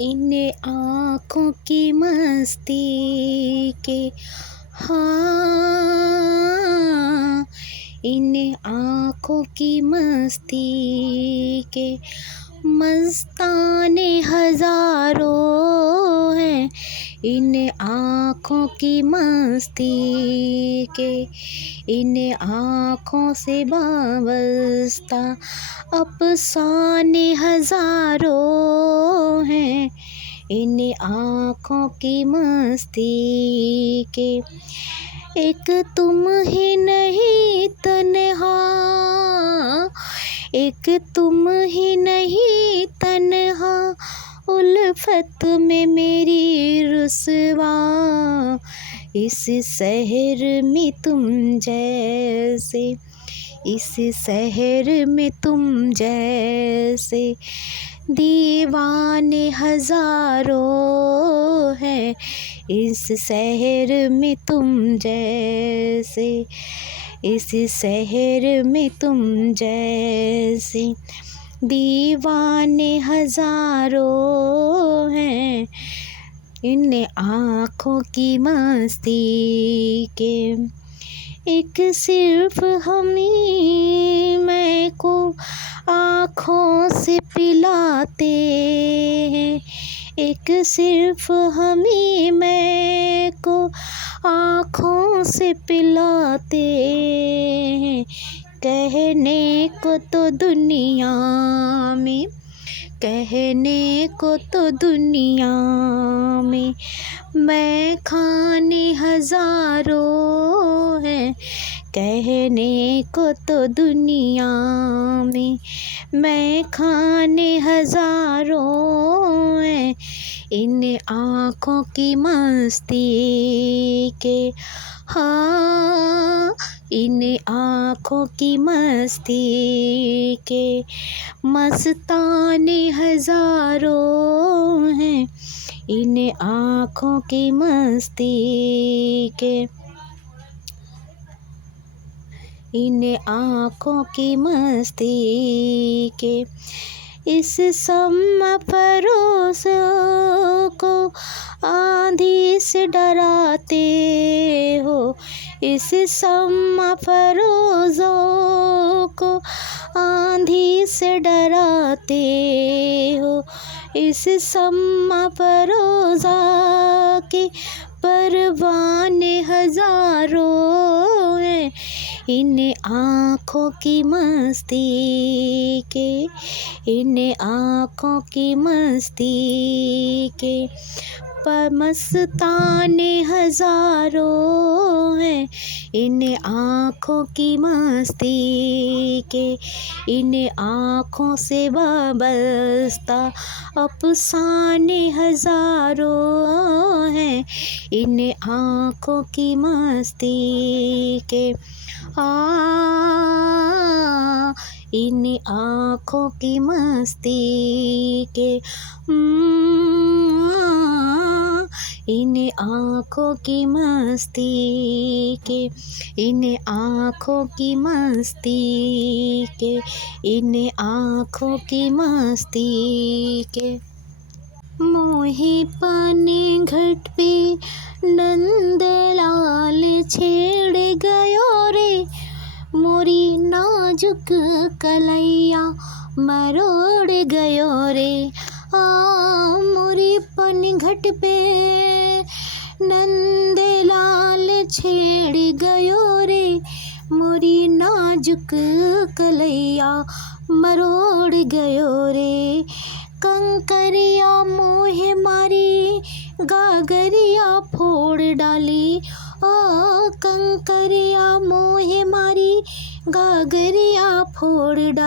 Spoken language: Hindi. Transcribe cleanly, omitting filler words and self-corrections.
इन आँखों की मस्ती के, हाँ, इन आँखों की मस्ती के मस्ताने हजारों हैं। इन आँखों की मस्ती के, इन आँखों से वाबस्ता अफसाने हजारों हैं। इन आँखों की मस्ती के, एक तुम ही नहीं तन्हा, एक तुम ही नहीं तन्हा, उल्फत में मेरी रुसवा। इस शहर में तुम जैसे, इस शहर में तुम जैसे दीवाने हजारों हैं। इस शहर में तुम जैसे, इस शहर में तुम जैसे दीवाने हजारों हैं। इन आँखों की मस्ती के, एक सिर्फ हमी मैं को आँखों से पिलाते हैं। एक सिर्फ हमी मैं को आँखों से पिलाते हैं। कहने को तो दुनिया में, कहने को तो दुनिया में मैं खाने हजारों हैं। कहने को तो दुनिया में मैं खाने हजारों हैं। इन आँखों की मस्ती के, हाँ, इन आँखों की मस्ती के मस्ताने हजारों हैं। इन आँखों की मस्ती के, इन आँखों की मस्ती के इस सम्मा फरोज़ों को आंधी से डराते हो। इस सम्मा फरोज़ों को आंधी से डराते हो। इस सम्मा फरोज़ा के परवाने हजारों हैं। इन आँखों की मस्ती के, इन आँखों की मस्ती के मस्ताने हजारों हैं। इन आँखों की मस्ती के, इन आँखों से वाबस्ता अफसाने हजारों हैं। इन आँखों की मस्ती के, इन आँखों की मस्ती के, इन आँखों की मस्ती के, इन आँखों की मस्ती के, इन आँखों की मस्ती के। मोही पानी घट पे नंदलाल छेड़ गयो रे, मोरी नाजुक कलैया मरोड़ गयो रे। मोरी पानी घट पे नंदलाल छेड़ गयो रे, मोरी नाजुक कलैया मरोड़ गयो रे। कंकरिया मोहे मारी गागरिया फोड़ डाली, कंकरिया मोहे मारी गागरिया फोड़ डाली।